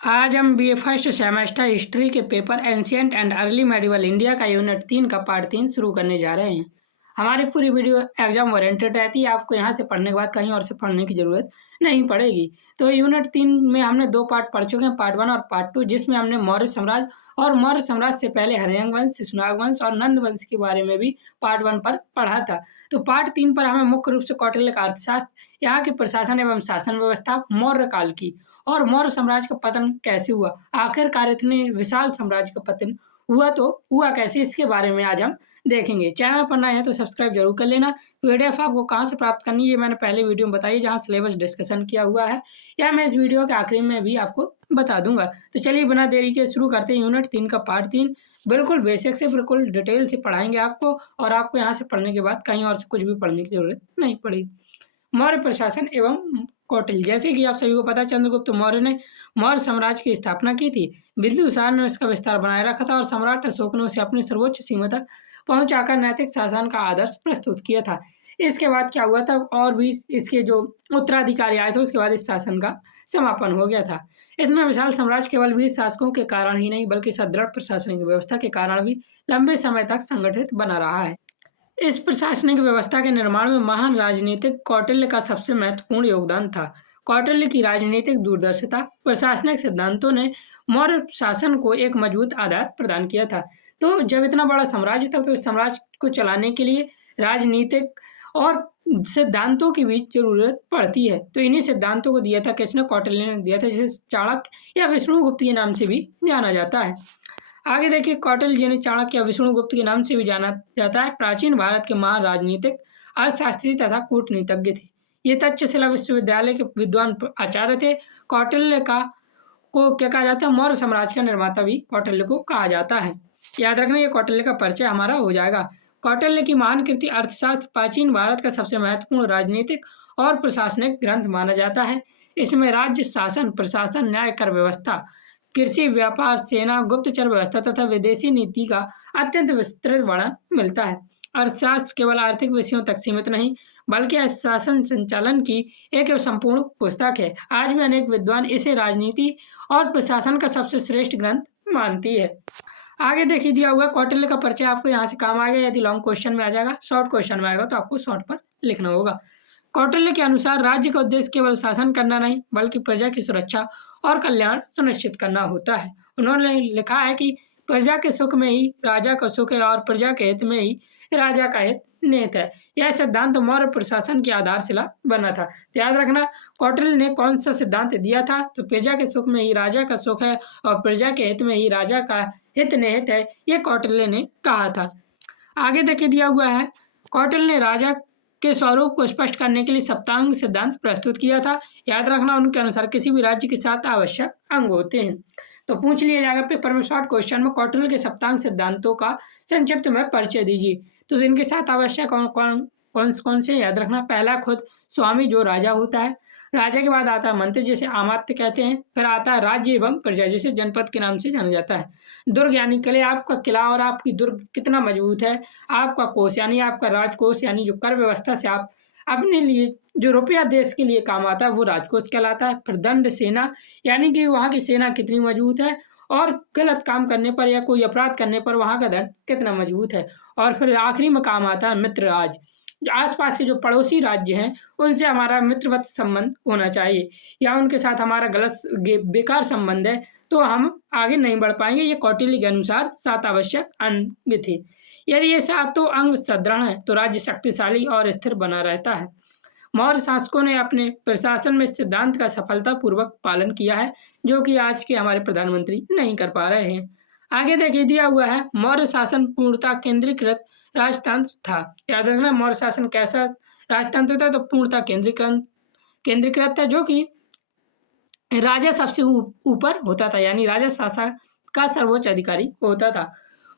आज हम BA first semester history के paper ancient and early medieval India का यूनिट 3 का पार्ट 3 शुरू करने जा रहे हैं। हमारी पूरी वीडियो एग्जाम ओरिएंटेड रहती है, आपको यहाँ से पढ़ने के बाद कहीं और से पढ़ने की ज़रूरत नहीं पड़ेगी। तो यूनिट 3 में हमने 2 पार्ट पढ़ चुके हैं, पार्ट 1 और पार्ट 2, जिसमें हमने मौर्य साम्राज्य और मौर्य साम्राज्य से पहले हर्यंग वंश, शिशुनाग वंश और नंद वंश के बारे में भी पार्ट 1 पर पढ़ा था। तो पार्ट 3 पर हमें मुख्य रूप से कौटिल्य का अर्थशास्त्र, यहाँ की प्रशासन एवं शासन व्यवस्था, मौर्य काल की और मौर्य साम्राज्य का पतन कैसे हुआ, आखिरकार इतने विशाल साम्राज्य का पतन हुआ तो हुआ कैसे, इसके बारे में आज हम देखेंगे। चैनल पर नए हैं तो सब्सक्राइब जरूर कर लेना। पीडीएफ आपको कहाँ से प्राप्त करनी है ये मैंने पहले वीडियो में बताई, जहाँ सिलेबस डिस्कशन किया हुआ है, या मैं इस वीडियो के आखिरी में भी आपको बता दूंगा। तो चलिए बिना देरी के शुरू करते हैं यूनिट 3 का पार्ट 3। बिल्कुल बेसिक से बिल्कुल डिटेल से पढ़ाएंगे आपको, और आपको यहाँ से पढ़ने के बाद कहीं और से कुछ भी पढ़ने की जरूरत नहीं पड़ेगी। मौर्य प्रशासन एवं कौटिल्य। जैसे कि आप सभी को पता है, चंद्रगुप्त मौर्य ने मौर्य साम्राज्य की स्थापना की थी। बिंदुसार ने इसका विस्तार बनाए रखा था और सम्राट अशोक ने उसे अपनी सर्वोच्च सीमा तक पहुंचाकर नैतिक शासन का आदर्श प्रस्तुत किया था। इसके बाद क्या हुआ था, और भी इसके जो उत्तराधिकारी आए थे उसके बाद इस शासन का समापन हो गया था। इतना विशाल साम्राज्य केवल वीर शासकों के कारण ही नहीं, बल्कि सुदृढ़ प्रशासनिक व्यवस्था के कारण भी लंबे समय तक संगठित बना रहा है। इस प्रशासनिक व्यवस्था के निर्माण में महान राजनीतिक कौटिल्य का सबसे महत्वपूर्ण योगदान था। कौटिल्य की राजनीतिक दूरदर्शिता, प्रशासनिक सिद्धांतों ने मौर्य शासन को एक मजबूत आधार प्रदान किया था। तो जब इतना बड़ा साम्राज्य था, तो इस साम्राज्य को चलाने के लिए राजनीतिक और सिद्धांतों की भी जरूरत पड़ती है। तो इन्हीं सिद्धांतों को दिया था किसने? कौटिल्य ने दिया था, जिसे चाणक्य या विष्णुगुप्त के नाम से भी जाना जाता है। आगे देखिए, कौटिल्य जिन्हें चाणक्य या विष्णुगुप्त के नाम से भी जाना जाता है, प्राचीन भारत के महान राजनीतिक, अर्थशास्त्री तथा कूटनीतिज्ञ थे। ये तक्षशिला विश्वविद्यालय के विद्वान आचार्य थे। कौटिल्य का को क्या कहा जाता है? मौर्य साम्राज्य का निर्माता भी कौटिल्य को कहा जाता है। याद रखना, ये कौटिल्य का परिचय हमारा हो जाएगा। कौटिल्य की महान कृति अर्थशास्त्र प्राचीन भारत का सबसे महत्वपूर्ण राजनीतिक और प्रशासनिक ग्रंथ माना जाता है। इसमें राज्य शासन, प्रशासन, न्याय, कर व्यवस्था, कृषि, व्यापार, सेना, गुप्तचर व्यवस्था तथा विदेशी नीति का अत्यंत विस्तृत वर्णन मिलता है। अर्थशास्त्र केवल आर्थिक विषयों तक सीमित नहीं, बल्कि शासन संचालन की एक संपूर्ण पुस्तक है। आज भी अनेक विद्वान इसे राजनीति और प्रशासन का सबसे श्रेष्ठ ग्रंथ मानती है। आगे देखिए, दिया हुआ कौटिल्य का परिचय आपको यहाँ से काम आएगा। यदि लॉन्ग क्वेश्चन में आ जाएगा, शॉर्ट क्वेश्चन में आएगा तो आपको शॉर्ट पर लिखना होगा। कौटिल्य के अनुसार राज्य का उद्देश्य केवल शासन करना नहीं, बल्कि प्रजा की सुरक्षा और कल्याण सुनिश्चित करना होता है। उन्होंने लिखा है कि प्रजा के सुख में ही राजा का सुख है और प्रजा के हित में ही राजा का हित निहित है। यह सिद्धांत मौर्य प्रशासन की आधारशिला बना था। तो याद रखना, कौटिल्य ने कौन सा सिद्धांत दिया था? तो प्रजा के सुख में ही राजा का सुख है और प्रजा के हित में ही राजा का हित निहित है, ये कौटिल्य ने कहा था। आगे देखिए, दिया हुआ है, कौटिल्य ने राजा के स्वरूप को स्पष्ट करने के लिए सप्तांग सिद्धांत प्रस्तुत किया था। याद रखना, उनके अनुसार किसी भी राज्य के 7 आवश्यक अंग होते हैं। तो पूछ लिया जाएगा पेपर में शॉर्ट क्वेश्चन में, कौटिल्य के सप्तांग सिद्धांतों का संक्षिप्त में परिचय दीजिए। तो इनके 7 आवश्यक कौन से? याद रखना, पहला खुद स्वामी जो राजा होता है, राजा के बाद आता है मंत्री जिसे अमात्य कहते हैं, फिर आता है राज्य एवं प्रजा जिसे जनपद के नाम से जाना जाता है, दुर्ग यानी किले, आपका किला और आपकी दुर्ग कितना मजबूत है, आपका कोष यानी आपका राजकोष यानी जो कर व्यवस्था से आप अपने लिए जो रुपया देश के लिए काम आता है वो राजकोष कहलाता है, फिर दंड सेना यानी कि वहाँ की सेना कितनी मजबूत है, और गलत काम करने पर या कोई अपराध करने पर वहाँ का दंड कितना मजबूत है, और फिर आखिरी में काम आता है मित्र राज। जो आसपास के जो पड़ोसी राज्य हैं उनसे हमारा मित्रवत संबंध होना चाहिए, या उनके साथ हमारा गलत बेकार संबंध है तो हम आगे नहीं बढ़ पाएंगे। ये कौटिल्य के अनुसार 7 आवश्यक अंग थे। यदि ये 7 अंग सुदृढ़ हैं तो राज्य शक्तिशाली और स्थिर बना रहता है। मौर्य शासकों ने अपने प्रशासन में सिद्धांत का सफलतापूर्वक पालन किया है, जो कि आज के हमारे प्रधानमंत्री नहीं कर पा रहे हैं। आगे देखिए, दिया हुआ है, मौर्य शासन पूर्णतः केंद्रीकृत राजतंत्र था। याद रखना, मौर्य शासन कैसा राजतंत्र था? तो पूर्णतः केंद्रीकृत था, जो कि राजा सबसे ऊपर होता था, यानी राजा शासन का सर्वोच्च अधिकारी होता था।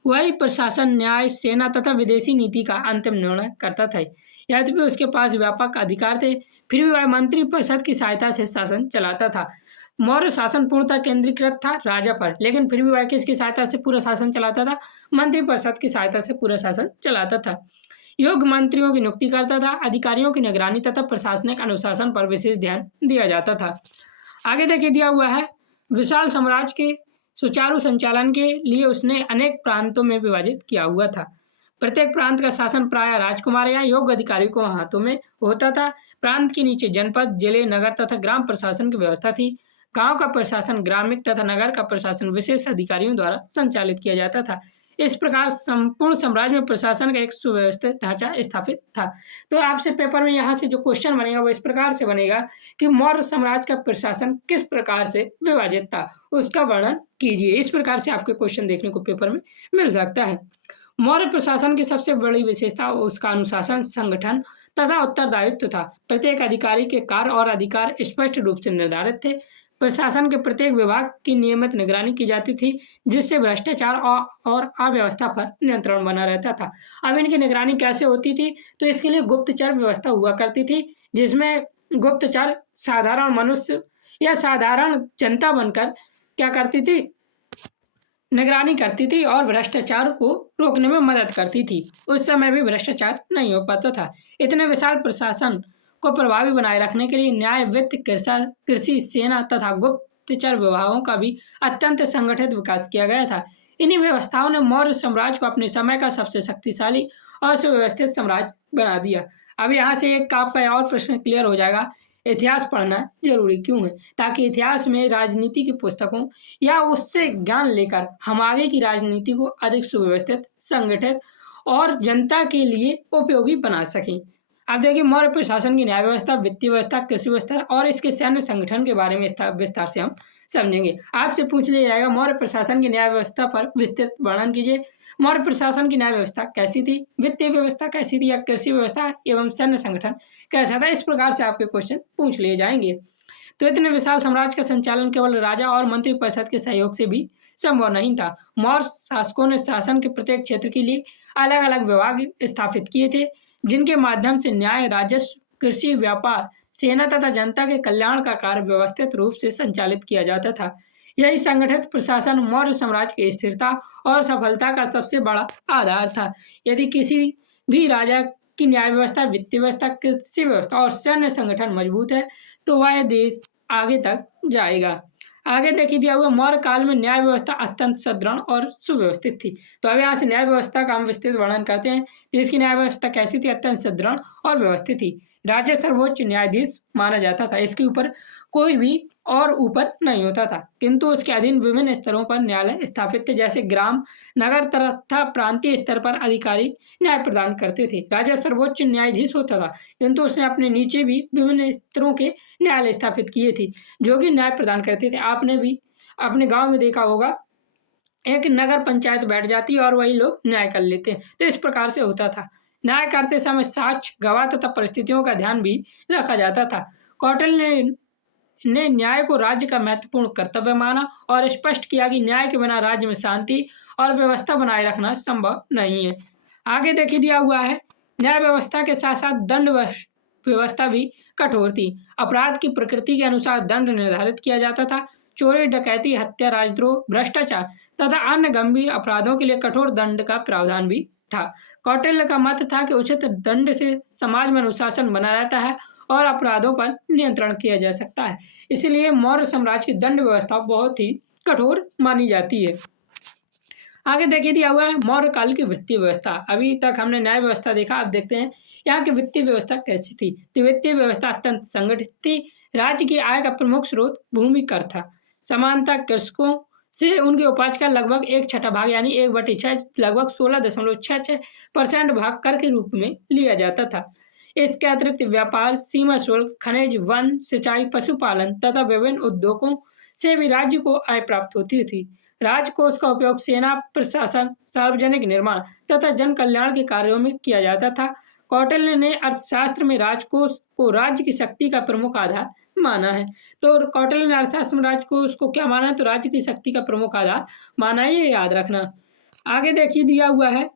वही प्रशासन, न्याय, सेना तथा विदेशी नीति का अंतिम निर्णय करता था। यद्यपि उसके पास व्यापक अधिकार थे, फिर भी वह मंत्री परिषद की सहायता से शासन चलाता था। मौर्य शासन पूर्णतः केंद्रीकृत था राजा पर, लेकिन फिर भी वह किसकी सहायता से पूरा शासन चलाता था? मंत्री परिषद की सहायता से पूरा शासन चलाता था। योग्य मंत्रियों की नियुक्ति करता था, अधिकारियों की निगरानी तथा प्रशासनिक अनुशासन पर विशेष ध्यान दिया जाता था। आगे देखिए, दिया हुआ है, विशाल साम्राज्य के सुचारू संचालन के लिए उसने अनेक प्रांतों में विभाजित किया हुआ था। प्रत्येक प्रांत का शासन प्रायः राजकुमार या योग्य अधिकारी को हाथों में होता था। प्रांत के नीचे जनपद, जिले, नगर तथा ग्राम प्रशासन की व्यवस्था थी। गांव का प्रशासन ग्रामीण तथा नगर का प्रशासन विशेष अधिकारियों द्वारा संचालित किया जाता था। इस प्रकार संपूर्ण साम्राज्य में प्रशासन का एक सुव्यवस्थित ढांचा स्थापित था। तो आपसे पेपर में यहाँ से जो क्वेश्चन बनेगा वो इस प्रकार से बनेगा कि मौर्य साम्राज्य का प्रशासन किस प्रकार से विभाजित था, उसका वर्णन कीजिए। इस प्रकार से आपके क्वेश्चन देखने को पेपर में मिल सकता है। मौर्य प्रशासन की सबसे बड़ी विशेषता उसका अनुशासन, संगठन तथा उत्तरदायित्व था। प्रत्येक अधिकारी के कार्य और अधिकार स्पष्ट रूप से निर्धारित थे। प्रशासन के प्रत्येक विभाग की नियमित निगरानी की जाती थी, जिससे भ्रष्टाचार और अव्यवस्था पर नियंत्रण बना रहता था। अब इनकी निगरानी कैसे होती थी, तो इसके लिए गुप्तचर व्यवस्था हुआ करती थी, जिसमें गुप्तचर साधारण मनुष्य या साधारण जनता बनकर क्या करती थी, निगरानी करती थी और भ्रष्टाचार को रोकने में मदद करती थी। उस समय भी भ्रष्टाचार नहीं हो पाता था। इतने विशाल प्रशासन को प्रभावी बनाए रखने के लिए न्याय, वित्त, कृषि, सेना तथा गुप्तचर विभागों का भी अत्यंत संगठित विकास किया गया था। इन्हीं व्यवस्थाओं ने मौर्य साम्राज्य को अपने समय का सबसे शक्तिशाली और सुव्यवस्थित साम्राज्य बना दिया। अब यहाँ से एक आपका और प्रश्न क्लियर हो जाएगा, इतिहास पढ़ना जरूरी क्यों है, ताकि इतिहास में राजनीति की पुस्तकों या उससे ज्ञान लेकर हम आगे की राजनीति को अधिक सुव्यवस्थित, संगठित और जनता के लिए उपयोगी बना सकें। अब देखिए, मौर्य प्रशासन की न्याय व्यवस्था, वित्तीय व्यवस्था, कृषि व्यवस्था और इसके सैन्य संगठन के बारे में विस्तार से हम समझेंगे। आपसे पूछ लिया जाएगा, मौर्य प्रशासन की न्याय व्यवस्था पर विस्तृत वर्णन कीजिए। मौर्य प्रशासन की न्याय व्यवस्था कैसी थी, वित्तीय व्यवस्था कैसी थी या कृषि व्यवस्था एवं सैन्य संगठन कैसा था, इस प्रकार से आपके क्वेश्चन पूछ लिए जाएंगे। तो इतने विशाल साम्राज्य का संचालन केवल राजा और मंत्री परिषद के सहयोग से भी संभव नहीं था। मौर्य शासकों ने शासन के प्रत्येक क्षेत्र के लिए अलग अलग विभाग स्थापित किए थे, जिनके माध्यम से न्याय, राजस्व, कृषि, व्यापार, सेना तथा जनता के कल्याण का कार्य व्यवस्थित रूप से संचालित किया जाता था। यही संगठित प्रशासन मौर्य साम्राज्य की स्थिरता और सफलता का सबसे बड़ा आधार था। यदि किसी भी राजा की न्याय व्यवस्था, वित्तीय व्यवस्था, कृषि व्यवस्था और सैन्य संगठन मजबूत है तो वह देश आगे तक जाएगा। आगे देखिए दिया हुआ, मौर्य काल में न्याय व्यवस्था अत्यंत सुदृढ़ और सुव्यवस्थित थी। तो अब यहाँ से न्याय व्यवस्था का हम विस्तृत वर्णन करते हैं। तो इसकी न्याय व्यवस्था कैसी थी, अत्यंत सुदृढ़ और व्यवस्थित थी। राज्य सर्वोच्च न्यायाधीश माना जाता था, इसके ऊपर कोई भी और ऊपर नहीं होता था, किंतु उसके अधीन विभिन्न स्तरों पर न्यायालय स्थापित थे, जैसे ग्राम, नगर तथा प्रांतीय स्तर पर अधिकारी न्याय प्रदान करते थे। राजा सर्वोच्च न्यायाधीश होता था, किंतु उसने अपने नीचे भी विभिन्न स्तरों के न्यायालय स्थापित किए थे, जो कि न्याय प्रदान करते थे। आपने भी अपने गांव में देखा होगा, एक नगर पंचायत बैठ जाती है और वही लोग न्याय कर लेते हैं। तो इस प्रकार से होता था। न्याय करते समय साक्ष्य, गवाह तथा परिस्थितियों का ध्यान भी रखा जाता था। कौटिल्य ने न्याय को राज्य का महत्वपूर्ण कर्तव्य माना और स्पष्ट किया कि न्याय के बिना राज्य में शांति और व्यवस्था बनाए रखना संभव नहीं है। आगे देखिए दिया हुआ है, न्याय व्यवस्था के साथ साथ दंड व्यवस्था भी कठोर थी। अपराध की प्रकृति के अनुसार दंड निर्धारित किया जाता था। चोरी, डकैती, हत्या, राजद्रोह, भ्रष्टाचार तथा अन्य गंभीर अपराधों के लिए कठोर दंड का प्रावधान भी था। कौटिल्य का मत था कि उचित दंड से समाज में अनुशासन बना रहता है और अपराधों पर नियंत्रण किया जा सकता है। इसलिए मौर्य साम्राज्य की दंड व्यवस्था बहुत ही कठोर मानी जाती है। आगे देखिए दिया हुआ है, मौर्य काल की वित्तीय व्यवस्था। अभी तक हमने न्याय व्यवस्था देखा, अब देखते हैं यहाँ की वित्तीय व्यवस्था कैसी थी। तो वित्तीय व्यवस्था अत्यंत संगठित थी। राज्य की आय का प्रमुख स्रोत भूमि कर था। समानता कृषकों से उनके उपज का लगभग 1/6 भाग यानी 1/6 लगभग 16.66% भाग कर के रूप में लिया जाता था। इसके अतिरिक्त व्यापार, सीमा शुल्क, खनिज, वन, सिंचाई, पशुपालन तथा विभिन्न उद्योगों से भी राज्य को आय प्राप्त होती थी। राजकोष का उपयोग सेना, प्रशासन, सार्वजनिक निर्माण तथा जन कल्याण के कार्यों में किया जाता था। कौटिल्य ने अर्थशास्त्र में राजकोष को राज्य की शक्ति का प्रमुख आधार माना है। तो कौटिल्य ने अर्थशास्त्र में राजकोष को क्या माना है, तो राज्य की शक्ति का प्रमुख आधार माना है, ये याद रखना। आगे देखिए दिया हुआ है,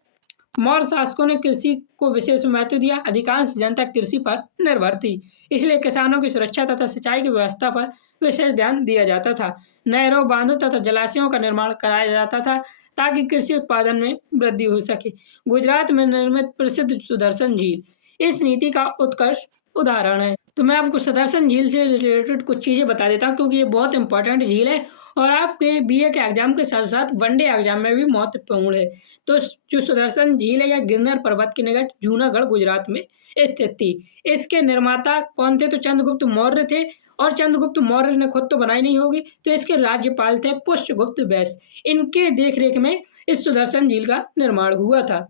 मौर्य शासकों ने कृषि को विशेष महत्व दिया। अधिकांश जनता कृषि पर निर्भर थी, इसलिए किसानों की सुरक्षा तथा सिंचाई की व्यवस्था पर विशेष ध्यान दिया जाता था। नहरों, बांधों तथा जलाशयों का निर्माण कराया जाता था ताकि कृषि उत्पादन में वृद्धि हो सके। गुजरात में निर्मित प्रसिद्ध सुदर्शन झील इस नीति का उत्कृष्ट उदाहरण है। तो मैं आपको सुदर्शन झील से रिलेटेड कुछ चीज़ें बता देता हूँ, क्योंकि ये बहुत इंपॉर्टेंट झील है और आपके बीए के एग्जाम के साथ साथ वनडे एग्जाम में भी महत्वपूर्ण है। तो जो सुदर्शन झील है, या गिरनार पर्वत के निकट जूनागढ़ गुजरात में स्थित थी। इसके निर्माता कौन थे? तो चंद्रगुप्त मौर्य थे। और चंद्रगुप्त मौर्य ने खुद तो बनाई नहीं होगी, तो इसके राज्यपाल थे पुष्यगुप्त वैश्य। इनके देखरेख में इस सुदर्शन झील का निर्माण हुआ था।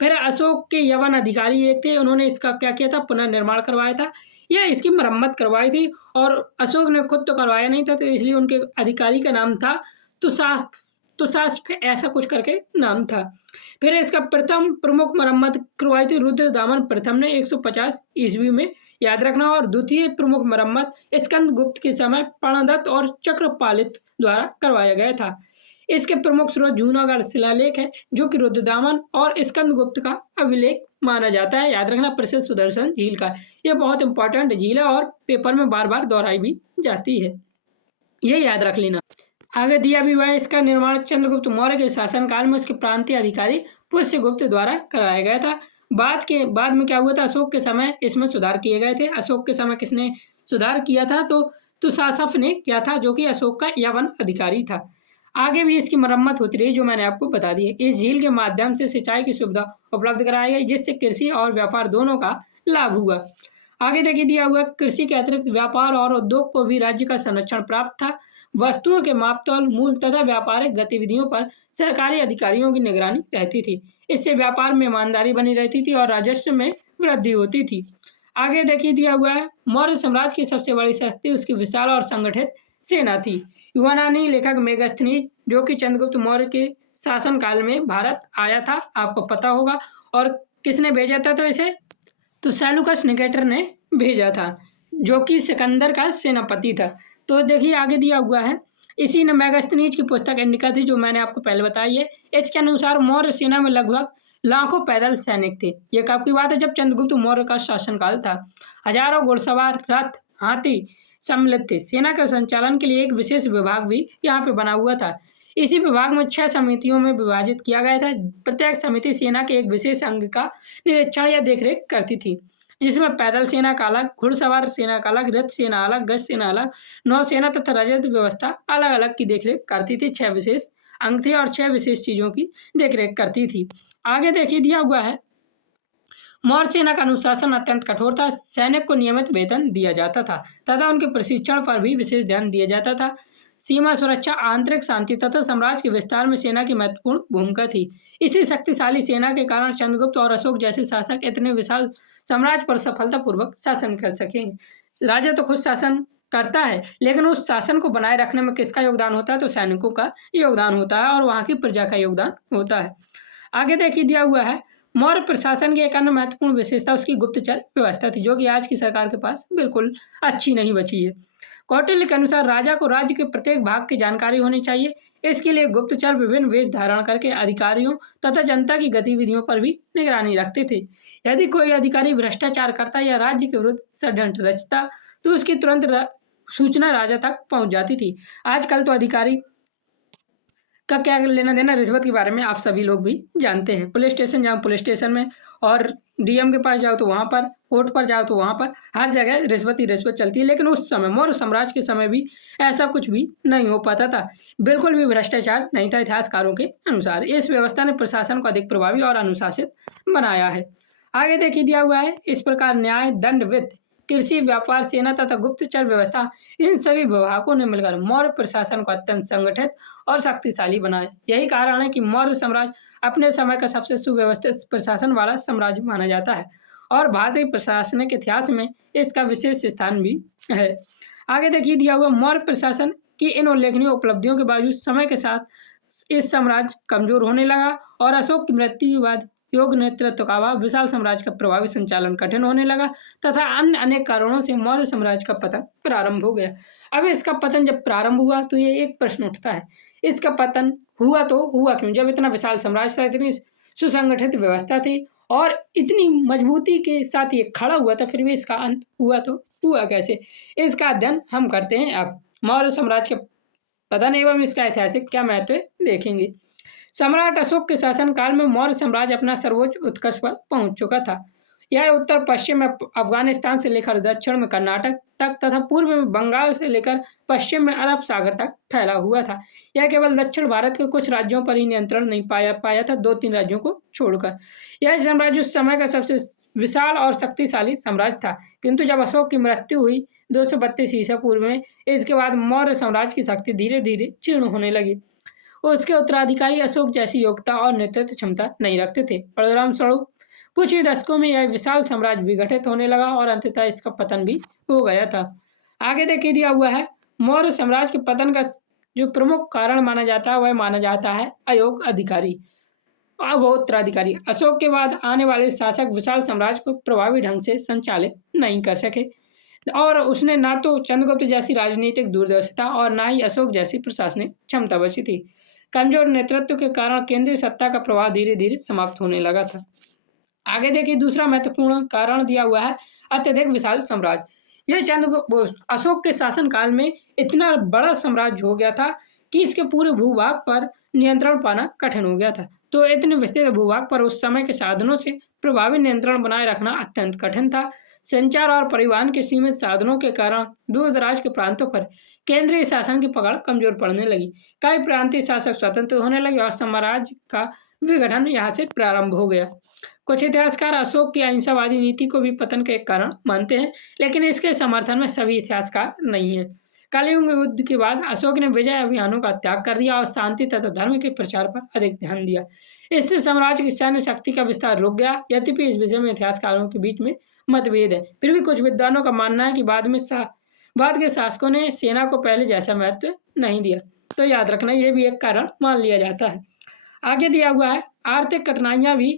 फिर अशोक के यवन अधिकारी एक थे, उन्होंने इसका क्या किया था? पुनर्निर्माण करवाया था या इसकी मरम्मत करवाई थी। और अशोक ने खुद तो करवाया नहीं था, तो इसलिए उनके अधिकारी का नाम था तुषार तुषास्फ, ऐसा कुछ करके नाम था। फिर इसका प्रथम प्रमुख मरम्मत करवाई थी रुद्रदामन प्रथम ने 150 ईस्वी में, याद रखना। और द्वितीय प्रमुख मरम्मत स्कंदगुप्त के समय प्रणदत्त और चक्रपालित द्वारा करवाया गया था। इसके प्रमुख स्रोत जूनागढ़ शिलालेख है, जो कि रुद्रदामन और स्कंदगुप्त का अभिलेख माना जाता है। याद रखना, प्रसिद्ध सुदर्शन झील का यह बहुत इंपॉर्टेंट झील है और पेपर में बार बार दोहराई भी जाती है, ये याद रख लेना। आगे दिया भी हुआ है, इसका निर्माण चंद्रगुप्त मौर्य के शासनकाल में उसके प्रांतीय अधिकारी पुष्यगुप्त द्वारा कराया गया था। बाद में क्या हुआ था? अशोक के समय इसमें सुधार किए गए थे। अशोक के समय किसने सुधार किया था? तो तुषासफ ने किया था, जो कि अशोक का यवन अधिकारी था। आगे भी इसकी मरम्मत होती रही, जो मैंने आपको बता दी है। इस झील के माध्यम से सिंचाई की सुविधा उपलब्ध कराई गई, जिससे कृषि और व्यापार दोनों का लाभ हुआ। आगे देखिए दिया हुआ, कृषि के अतिरिक्त व्यापार और उद्योग को भी राज्य का संरक्षण प्राप्त था। वस्तुओं के मापतौल, मूल तथा व्यापारिक गतिविधियों पर सरकारी अधिकारियों की निगरानी रहती थी। इससे व्यापार में ईमानदारी बनी रहती थी और राजस्व में वृद्धि होती थी। आगे देखिए दिया हुआ है, मौर्य साम्राज्य की सबसे बड़ी शक्ति उसकी विशाल और संगठित सेना थी। यूनानी लेखक मेगास्थनीज, जो कि चंद्रगुप्त मौर्य के शासनकाल में भारत आया था, आपको पता होगा। और किसने भेजा था? तो इसे तो सेलुकस निकेटर ने भेजा था, जो कि सिकंदर का सेनापति था। तो देखिए आगे दिया हुआ है, इसी ने मेगास्थनीज की पुस्तक इंडिका थी, जो मैंने आपको पहले बताई है। इसके अनुसार मौर्य सेना में लगभग लाखों पैदल सैनिक थे। ये कब की बात है? जब चंद्रगुप्त मौर्य का शासनकाल था। हजारों घुड़सवार, रथ, हाथी सम्मिलित थे। सेना के संचालन के लिए एक विशेष विभाग भी यहाँ पे बना हुआ था। इसी विभाग में 6 समितियों में विभाजित किया गया था। प्रत्येक समिति सेना के एक विशेष अंग का निरीक्षण या देखरेख करती थी, जिसमें पैदल सेना का अलग, घुड़सवार सेना का अलग, रथ सेना अलग, गज सेना अलग, नौसेना तथा राजस्व व्यवस्था अलग अलग की देखरेख करती थी। 6 विशेष अंग थे और 6 विशेष चीजों की देखरेख करती थी। आगे देखिए दिया हुआ है, मौर्य सेना का अनुशासन अत्यंत कठोर था। सैनिक को नियमित वेतन दिया जाता था तथा उनके प्रशिक्षण पर भी विशेष ध्यान दिया जाता था। सीमा सुरक्षा, आंतरिक शांति तथा साम्राज्य के विस्तार में सेना की महत्वपूर्ण भूमिका थी। इसी शक्तिशाली सेना के कारण चंद्रगुप्त और अशोक जैसे शासक इतने विशाल साम्राज्य पर सफलतापूर्वक शासन कर सके। राजा तो खुद शासन करता है, लेकिन उस शासन को बनाए रखने में किसका योगदान होता है? तो सैनिकों का योगदान होता है और वहां की प्रजा का योगदान होता है। आगे देखिए दिया हुआ है, मौर्य प्रशासन की एक अन्य महत्वपूर्ण विशेषता उसकी गुप्तचर व्यवस्था थी, जो कि आज की सरकार के पास बिल्कुल अच्छी नहीं बची है। कौटिल्य के अनुसार राजा को राज्य के प्रत्येक भाग की जानकारी होनी चाहिए। इसके लिए गुप्तचर विभिन्न वेश धारण करके अधिकारियों तथा जनता की गतिविधियों पर भी निगरानी रखते थे। यदि कोई अधिकारी भ्रष्टाचार करता या राज्य के विरुद्ध षड्यंत्र रचता, तो उसकी तुरंत सूचना राजा तक पहुंच जाती थी। आजकल तो अधिकारी का क्या लेना देना रिश्वत के बारे में आप सभी लोग भी जानते हैं। पुलिस स्टेशन जाओ पुलिस स्टेशन में, और डीएम के पास जाओ तो वहाँ पर, कोर्ट पर जाओ तो वहाँ पर, हर जगह रिश्वत ही रिश्वत चलती है। लेकिन उस समय मौर्य साम्राज्य के समय भी ऐसा कुछ भी नहीं हो पाता था। बिल्कुल भी भ्रष्टाचार नहीं था इतिहासकारों के अनुसार। इस व्यवस्था ने प्रशासन को अधिक प्रभावी और अनुशासित बनाया है। आगे देखिए दिया हुआ है, इस प्रकार न्याय, दंड, वित्त, कृषि, व्यापार, सेना तथा गुप्तचर व्यवस्था, इन सभी विभागों ने मिलकर मौर्य प्रशासन को अत्यंत संगठित और शक्तिशाली बनाया। यही कारण है कि मौर्य साम्राज्य अपने समय का सबसे सुव्यवस्थित प्रशासन वाला साम्राज्य माना जाता है और भारतीय प्रशासनिक इतिहास में इसका विशेष स्थान भी है। आगे देखिए दिया हुआ, मौर्य प्रशासन की इन उल्लेखनीय उपलब्धियों के बावजूद समय के साथ इस साम्राज्य कमजोर होने लगा और अशोक की मृत्यु के बाद योग्य नेतृत्व का अभाव, विशाल साम्राज्य का प्रभावी संचालन कठिन होने लगा तथा अन्य अनेक कारणों से मौर्य साम्राज्य का पतन प्रारंभ हो गया। अब इसका पतन जब प्रारंभ हुआ तो ये एक प्रश्न उठता है, इसका पतन हुआ तो हुआ क्यों? जब इतना विशाल साम्राज्य था, इतनी सुसंगठित व्यवस्था थी और इतनी मजबूती के साथ ये खड़ा हुआ था, फिर भी इसका अंत हुआ तो हुआ कैसे? इसका अध्ययन हम करते हैं। अब मौर्य साम्राज्य के पतन एवं इसका ऐतिहासिक क्या महत्व है देखेंगे। सम्राट अशोक के शासनकाल में मौर्य साम्राज्य अपना सर्वोच्च उत्कर्ष पर पहुंच चुका था। यह उत्तर पश्चिम में अफगानिस्तान से लेकर दक्षिण में कर्नाटक तक तथा पूर्व में बंगाल से लेकर पश्चिम में अरब सागर तक फैला हुआ था। यह केवल दक्षिण भारत के कुछ राज्यों पर ही नियंत्रण नहीं पाया था, 2-3 राज्यों को छोड़कर। यह साम्राज्य उस समय का सबसे विशाल और शक्तिशाली साम्राज्य था, किंतु जब अशोक की मृत्यु हुई 232 ईसा पूर्व में, इसके बाद मौर्य साम्राज्य की शक्ति धीरे धीरे क्षीण होने लगी। उसके उत्तराधिकारी अशोक जैसी योग्यता और नेतृत्व क्षमता नहीं रखते थे। परिणाम स्वरूप कुछ ही दशकों में यह विशाल साम्राज्य विघटित होने लगा और अंततः इसका पतन भी हो गया था। आगे देखिए दिया हुआ है, मौर्य साम्राज्य के पतन का जो प्रमुख कारण माना जाता है वह माना जाता है अयोग्य अधिकारी और वो उत्तराधिकारी। अशोक के बाद आने वाले शासक विशाल साम्राज्य को प्रभावी ढंग से संचालित नहीं कर सके और उसने ना तो चंद्रगुप्त जैसी राजनीतिक दूरदर्शिता और ना ही अशोक जैसी प्रशासनिक क्षमता बची थी। कमजोर नेतृत्व के कारण केंद्रीय सत्ता का प्रभाव धीरे धीरे समाप्त होने लगा था। आगे देखिए दूसरा महत्वपूर्ण कारण दिया हुआ है अत्यधिक विशाल साम्राज्य। यह चंद्रगुप्त अशोक के शासनकाल में इतना बड़ा साम्राज्य हो गया था कि इसके पूरे भूभाग पर नियंत्रण पाना कठिन हो गया था। तो इतने विस्तृत भूभाग पर उस समय के साधनों से प्रभावी नियंत्रण बनाए रखना अत्यंत कठिन था। संचार और परिवहन के सीमित साधनों के कारण दूर दराज के प्रांतों पर केंद्रीय शासन की पकड़ कमजोर पड़ने लगी। कई प्रांतीय शासक स्वतंत्र होने लगे और साम्राज्य का विघटन यहाँ से प्रारंभ हो गया। कुछ इतिहासकार अशोक की अहिंसावादी नीति को भी पतन का एक कारण मानते हैं, लेकिन इसके समर्थन में सभी इतिहासकार नहीं है। कलिंग युद्ध के बाद अशोक ने विजय अभियानों का त्याग कर दिया और शांति तथा धर्म के प्रचार पर अधिक ध्यान दिया। इससे साम्राज्य की सैन्य शक्ति का विस्तार रुक गया। यद्यपि इस विषय में इतिहासकारों के बीच में मतभेद है, फिर भी कुछ विद्वानों का मानना है कि बाद के शासकों ने सेना को पहले जैसा महत्व नहीं दिया। तो याद रखना ये भी एक कारण मान लिया जाता है। आगे दिया हुआ है, आर्थिक कठिनाइयां भी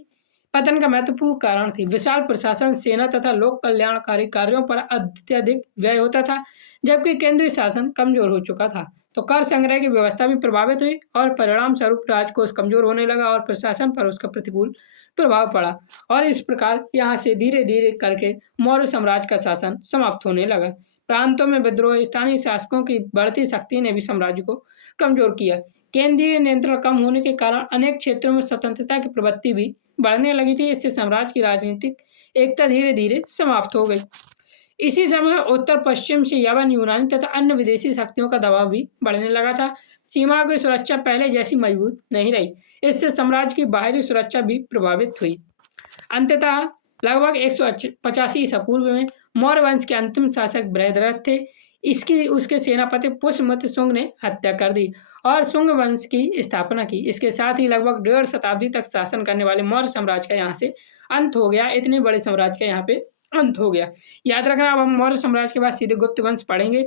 पतन का महत्वपूर्ण कारण थी। विशाल प्रशासन, सेना तथा लोक कल्याणकारी कार्यों पर अत्यधिक व्यय होता था, जबकि केंद्रीय शासन कमजोर हो चुका था। तो कर संग्रह की व्यवस्था भी प्रभावित हुई और परिणाम स्वरूप राजकोष कमजोर होने लगा और प्रशासन पर उसका प्रतिकूल प्रभाव पड़ा और इस प्रकार यहाँ से धीरे धीरे करके मौर्य साम्राज्य का शासन समाप्त होने लगा। प्रांतों में विद्रोह, स्थानीय शासकों की बढ़ती शक्ति ने भी साम्राज्य को कमजोर किया। केंद्रीय नियंत्रण कम होने के कारण अनेक क्षेत्रों में स्वतंत्रता की प्रवृत्ति भी बढ़ने लगी थी। इससे साम्राज्य की राजनीतिक एकता धीरे धीरे समाप्त हो गई। इसी समय उत्तर पश्चिम से यवन, यूनानी तथा अन्य विदेशी शक्तियों का दबाव भी बढ़ने लगा था। सीमा की सुरक्षा पहले जैसी मजबूत नहीं रही। इससे साम्राज्य की बाहरी सुरक्षा भी प्रभावित हुई। अंततः लगभग 185 ईसा पूर्व में मौर्य वंश के अंतिम शासक बृहद्रथ थे। उसके सेनापति पुष्यमित्र शुंग ने हत्या कर दी और शुंग वंश की स्थापना की। इसके साथ ही लगभग 1.5 शताब्दी तक शासन करने वाले मौर्य साम्राज्य का यहाँ से अंत हो गया। इतने बड़े साम्राज्य का यहाँ पे अंत हो गया। याद रखना, अब हम मौर्य साम्राज्य के बाद सीधे गुप्त वंश पढ़ेंगे,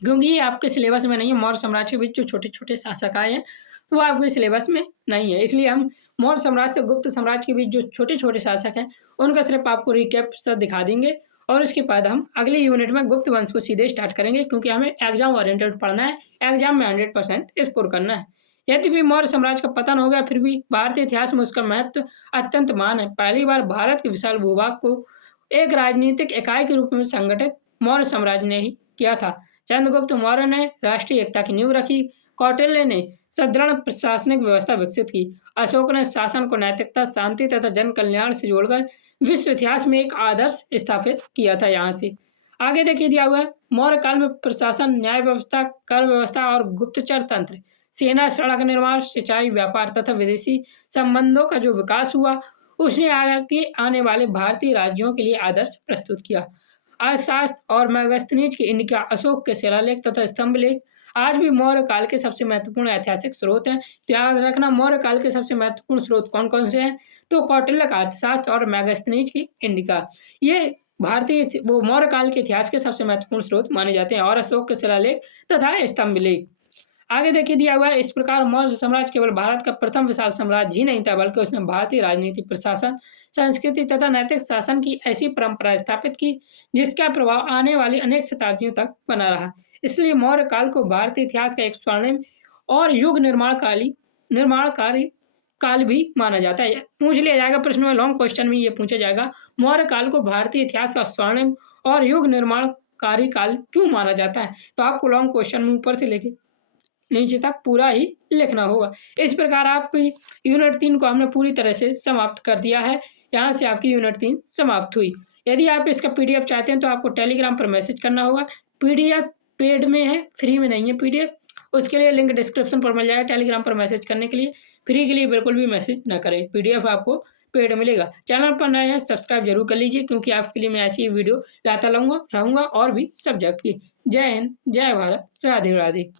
क्योंकि ये आपके सिलेबस में नहीं है। मौर्य साम्राज्य के बीच जो छोटे छोटे शासक आए हैं वो आपके सिलेबस में नहीं है, इसलिए हम मौर्य साम्राज्य से गुप्त साम्राज्य के बीच जो छोटे छोटे शासक हैं उनका सिर्फ आपको रिकैप सा दिखा देंगे और उसके बाद हम अगले यूनिट में गुप्त वंश को सीधे स्टार्ट करेंगे, क्योंकि हमें एग्जाम ओरिएंटेड पढ़ना है, एग्जाम में 100% स्कोर करना है। यद्यपि मौर्य साम्राज्य का पतन हो गया, फिर भी भारतीय इतिहास में उसका महत्व अत्यंत महान है। पहली बार भारत के विशाल भूभाग को एक राजनीतिक इकाई के रूप में संगठित मौर्य साम्राज्य ने ही किया था। चंद्रगुप्त मौर्य ने राष्ट्रीय एकता की नींव रखी। कौटिल्य ने सुदृढ़ प्रशासनिक व्यवस्था विकसित की। अशोक ने शासन को नैतिकता, शांति तथा जन कल्याण से जोड़कर विश्व इतिहास में एक आदर्श स्थापित किया था। यहाँ से आगे देखिए दिया हुआ है, मौर्य काल में प्रशासन, न्याय व्यवस्था, कर व्यवस्था और गुप्तचर तंत्र, सेना, सड़क निर्माण, सिंचाई, व्यापार तथा विदेशी संबंधों का जो विकास हुआ उसने आगे आने वाले भारतीय राज्यों के लिए आदर्श प्रस्तुत किया। अर्थशास्त्र और मेगास्थनीज की इंडिका, अशोक के शिलालेख तथा स्तंभ लेख आज भी मौर्य काल के सबसे महत्वपूर्ण ऐतिहासिक स्रोत हैं। तो याद रखना, मौर्य काल के सबसे महत्वपूर्ण स्रोत कौन कौन से हैं? तो कौटिल्य का अर्थशास्त्र और मेगास्थनीज की इंडिका, ये मौर्य काल के इतिहास के सबसे महत्वपूर्ण स्रोत माने जाते हैं, और अशोक के शिलालेख तथा स्तंभ लेख। आगे देखिए दिया हुआ है, इस प्रकार मौर्य साम्राज्य केवल भारत का प्रथम विशाल साम्राज्य ही नहीं था, बल्कि उसने भारतीय राजनीति, प्रशासन, संस्कृति तथा नैतिक शासन की ऐसी परंपरा स्थापित की जिसका प्रभाव आने वाली अनेक शताब्दियों तक बना रहा। इसलिए मौर्य काल को भारतीय इतिहास का एक स्वर्णिम और युग निर्माणकारी काल भी माना जाता है। पूछ लिया जाएगा प्रश्न में, लॉन्ग क्वेश्चन में ये पूछा जाएगा, मौर्य काल को भारतीय इतिहास का स्वर्णिम और युग निर्माणकारी काल क्यों माना जाता है? तो आपको लॉन्ग क्वेश्चन में ऊपर से लेके नीचे तक पूरा ही लिखना होगा। इस प्रकार आपकी यूनिट 3 को हमने पूरी तरह से समाप्त कर दिया है। यहाँ से आपकी यूनिट 3 समाप्त हुई। यदि आप इसका पीडीएफ चाहते हैं तो आपको टेलीग्राम पर मैसेज करना होगा। पीडीएफ पेड में है, फ्री में नहीं है पीडीएफ। उसके लिए लिंक डिस्क्रिप्शन पर मिल जाएगा टेलीग्राम पर मैसेज करने के लिए। फ्री के लिए बिल्कुल भी मैसेज ना करें, पीडीएफ आपको पेड मिलेगा। चैनल पर नए हैं सब्सक्राइब जरूर कर लीजिए, क्योंकि आपके लिए मैं ऐसी ही वीडियो लाता रहूँगा और भी सब्जेक्ट की। जय हिंद, जय भारत, राधे राधे।